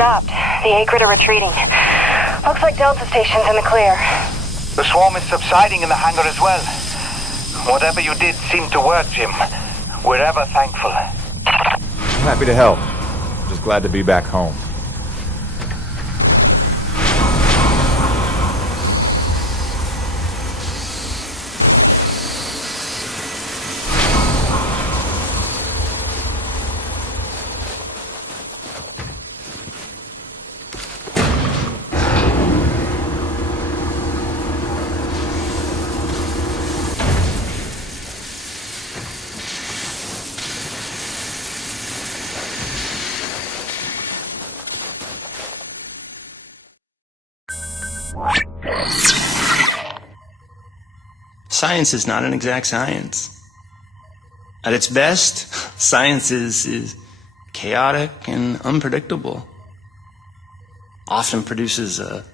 stopped. The Acrid are retreating. Looks like Delta Station's in the clear. The swarm is subsiding in the hangar as well. Whatever you did seemed to work, Jim. We're ever thankful. I'm happy to help. Just glad to be back home. Science is not an exact science. At its best, science is chaotic and unpredictable. Often produces a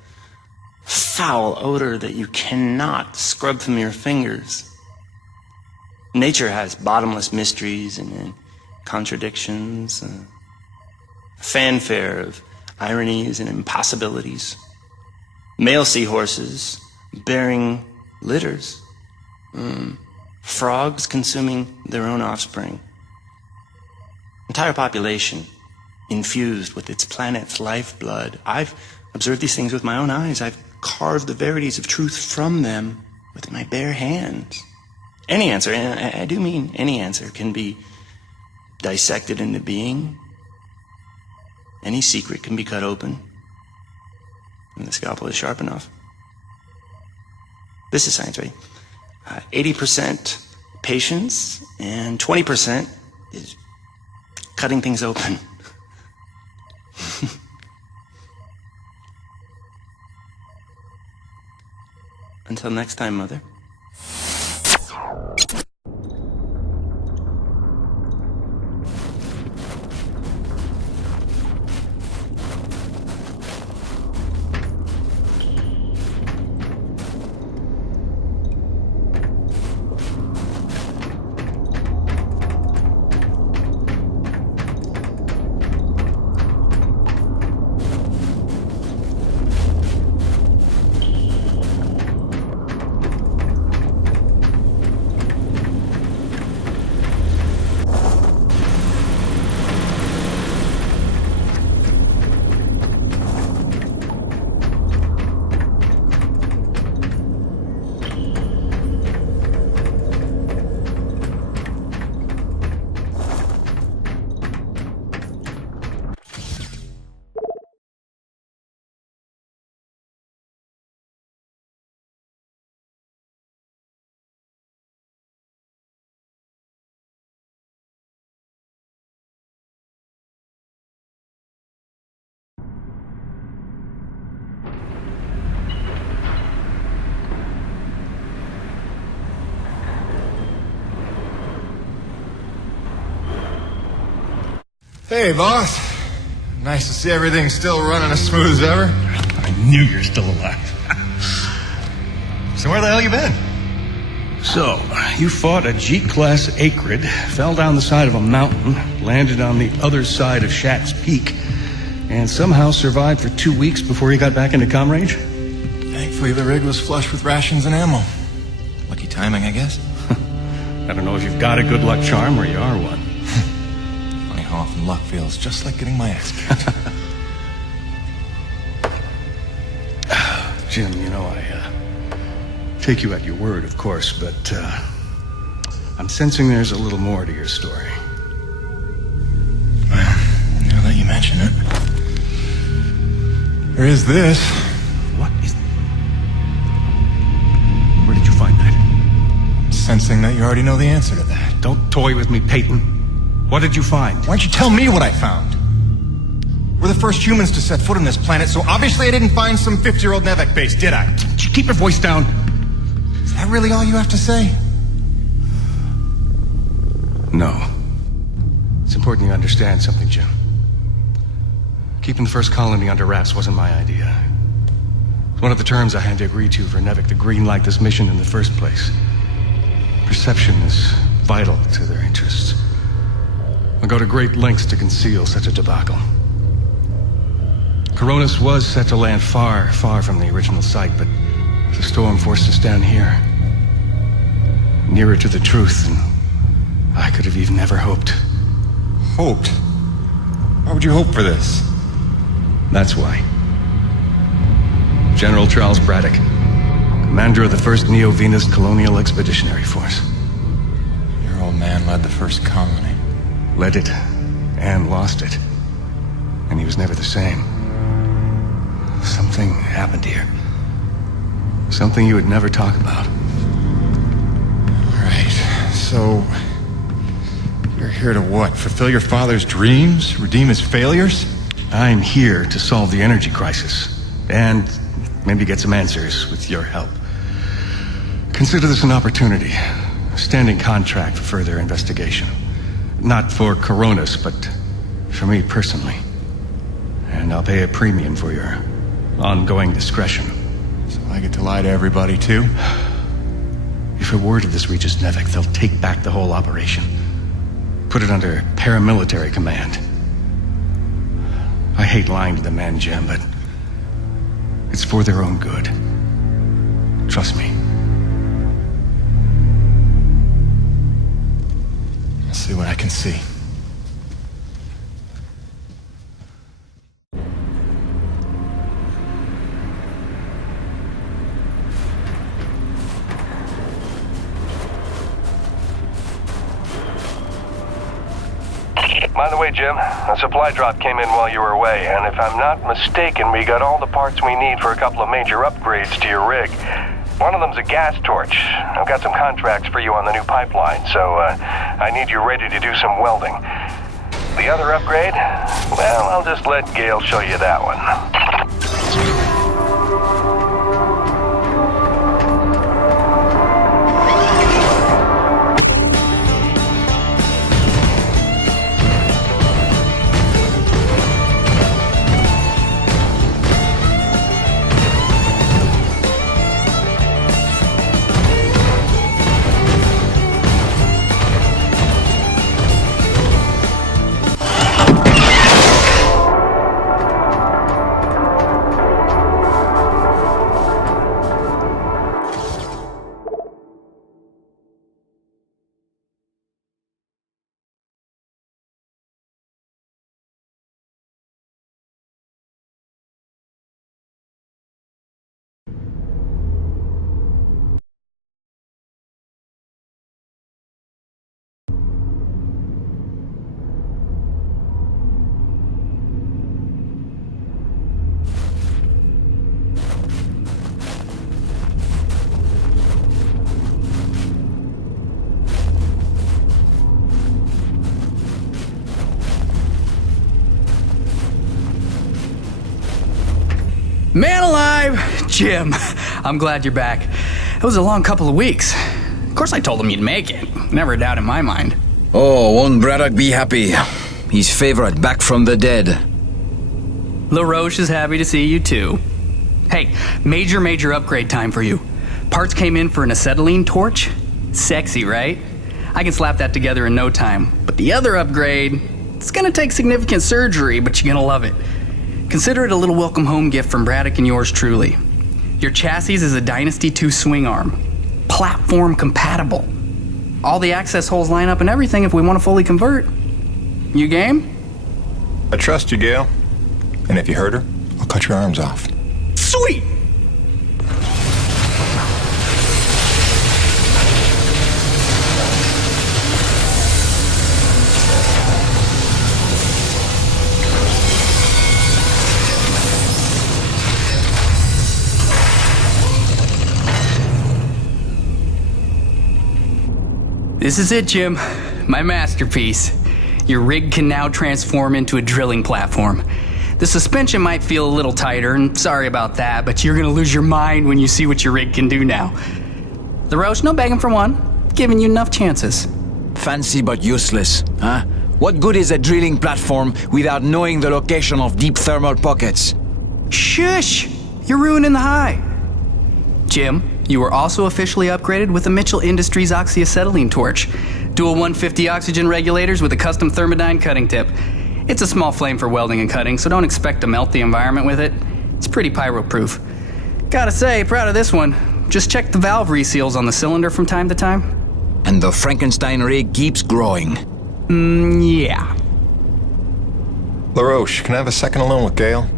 foul odor that you cannot scrub from your fingers. Nature has bottomless mysteries and contradictions, a fanfare of ironies and impossibilities. Male seahorses bearing litters. Frogs consuming their own offspring. Entire population infused with its planet's lifeblood. I've observed these things with my own eyes. I've carved the verities of truth from them with my bare hands. Any answer, and I do mean any answer, can be dissected into being. Any secret can be cut open, and the scalpel is sharp enough. This is science, right? 80% patience and 20% is cutting things open. Until next time, Mother. Hey, boss. Nice to see everything still running as smooth as ever. I knew you're still alive. So where the hell you been? So, you fought a G-class Acrid, fell down the side of a mountain, landed on the other side of Shack's Peak, and somehow survived for 2 weeks before you got back into comm range? Thankfully, the rig was flush with rations and ammo. Lucky timing, I guess. I don't know if you've got a good luck charm or you are one. Funny how often luck feels just like getting my ass kicked. Jim, you know, I take you at your word, of course, but I'm sensing there's a little more to your story. Well, now that you mention it, there is this. What is... Where did you find that? I'm sensing that you already know the answer to that. Don't toy with me, Peyton. What did you find? Why don't you tell me what I found? We're the first humans to set foot on this planet, so obviously I didn't find some 50-year-old Nevek base, did I? Keep your voice down. Is that really all you have to say? No. It's important you understand something, Jim. Keeping the first colony under wraps wasn't my idea. It's one of the terms I had to agree to for Nevek to greenlight this mission in the first place. Perception is vital to their interests. I'll go to great lengths to conceal such a debacle. Coronis was set to land far, far from the original site, but the storm forced us down here. Nearer to the truth than I could have even ever hoped. Hoped? Why would you hope for this? That's why. General Charles Braddock, commander of the 1st Neo-Venus Colonial Expeditionary Force. Your old man led the first colony. Led it, and lost it. And he was never the same. Something happened here. Something you would never talk about. Right, so... you're here to what? Fulfill your father's dreams? Redeem his failures? I'm here to solve the energy crisis. And maybe get some answers with your help. Consider this an opportunity. A standing contract for further investigation. Not for Coronis, but for me personally. And I'll pay a premium for your ongoing discretion. So I get to lie to everybody, too? If a word of this reaches Nevik, they'll take back the whole operation. Put it under paramilitary command. I hate lying to the men, Jim, but it's for their own good. Trust me. I'll see what I can see. By the way, Jim, a supply drop came in while you were away, and if I'm not mistaken, we got all the parts we need for a couple of major upgrades to your rig. One of them's a gas torch. I've got some contracts for you on the new pipeline, so I need you ready to do some welding. The other upgrade? Well, I'll just let Gale show you that one. Man alive! Jim, I'm glad you're back. It was a long couple of weeks. Of course I told him you'd make it. Never a doubt in my mind. Oh, won't Braddock be happy? His favorite back from the dead. LaRoche is happy to see you too. Hey, major upgrade time for you. Parts came in for an acetylene torch. Sexy, right? I can slap that together in no time. But the other upgrade, it's gonna take significant surgery, but you're gonna love it. Consider it a little welcome home gift from Braddock and yours truly. Your chassis is a Dynasty 2 swing arm. Platform compatible. All the access holes line up and everything if we want to fully convert. You game? I trust you, Gale. And if you hurt her, I'll cut your arms off. Sweet! This is it, Jim. My masterpiece. Your rig can now transform into a drilling platform. The suspension might feel a little tighter, and sorry about that, but you're gonna lose your mind when you see what your rig can do now. LaRoche, no begging for one. Giving you enough chances. Fancy but useless, huh? What good is a drilling platform without knowing the location of deep thermal pockets? Shush! You're ruining the high. Jim, you were also officially upgraded with the Mitchell Industries oxyacetylene torch. Dual 150 oxygen regulators with a custom thermodyne cutting tip. It's a small flame for welding and cutting, so don't expect to melt the environment with it. It's pretty pyro-proof. Gotta say, proud of this one. Just check the valve reseals on the cylinder from time to time. And the Frankenstein rig keeps growing. Yeah. LaRoche, can I have a second alone with Gale?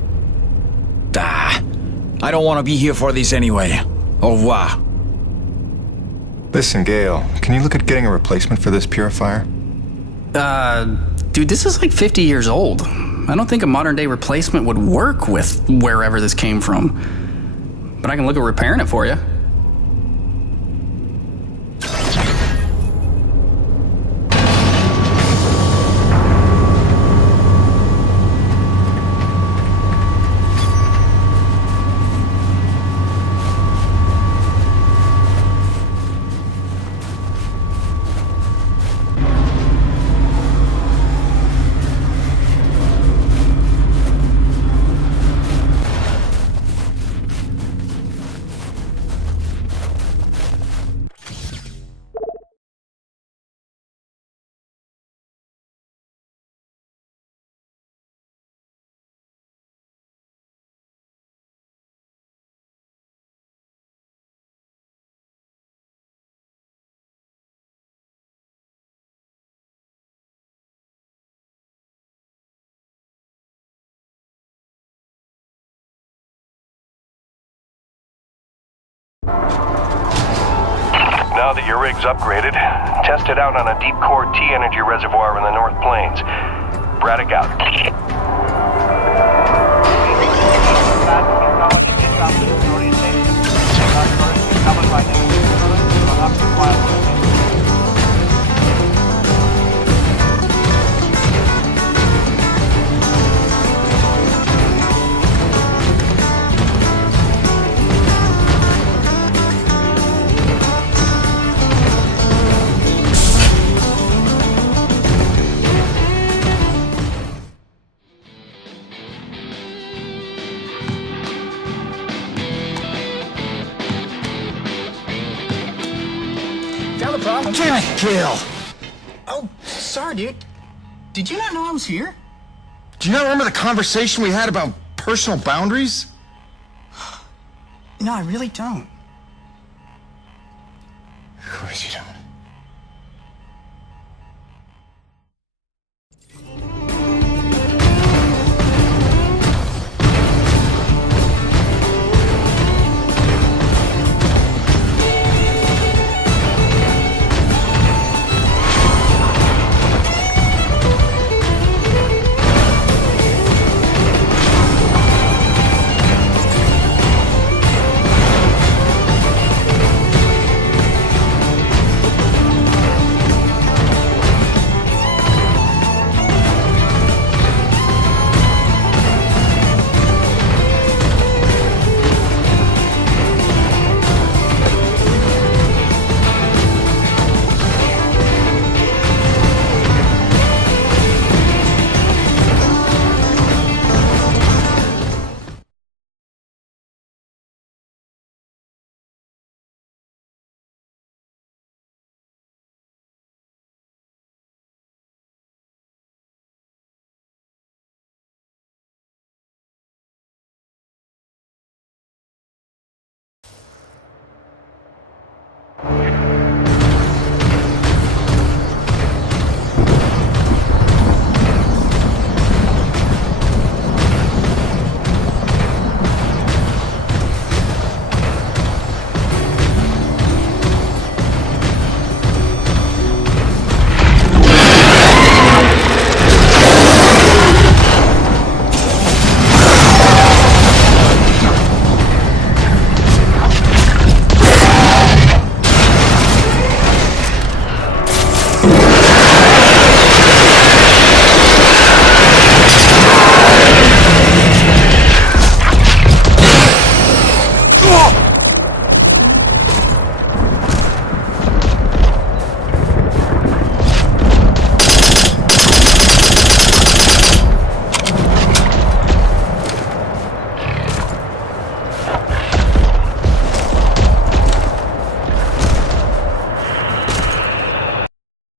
I don't want to be here for this anyway. Au revoir. Listen, Gale, can you look at getting a replacement for this purifier? Dude, this is like 50 years old. I don't think a modern-day replacement would work with wherever this came from. But I can look at repairing it for you. Now that your rig's upgraded, test it out on a deep-core T-energy reservoir in the North Plains. Braddock out. Damn it, Gale! Oh, sorry, dude. Did you not know I was here? Do you not remember the conversation we had about personal boundaries? No, I really don't. Of course you don't.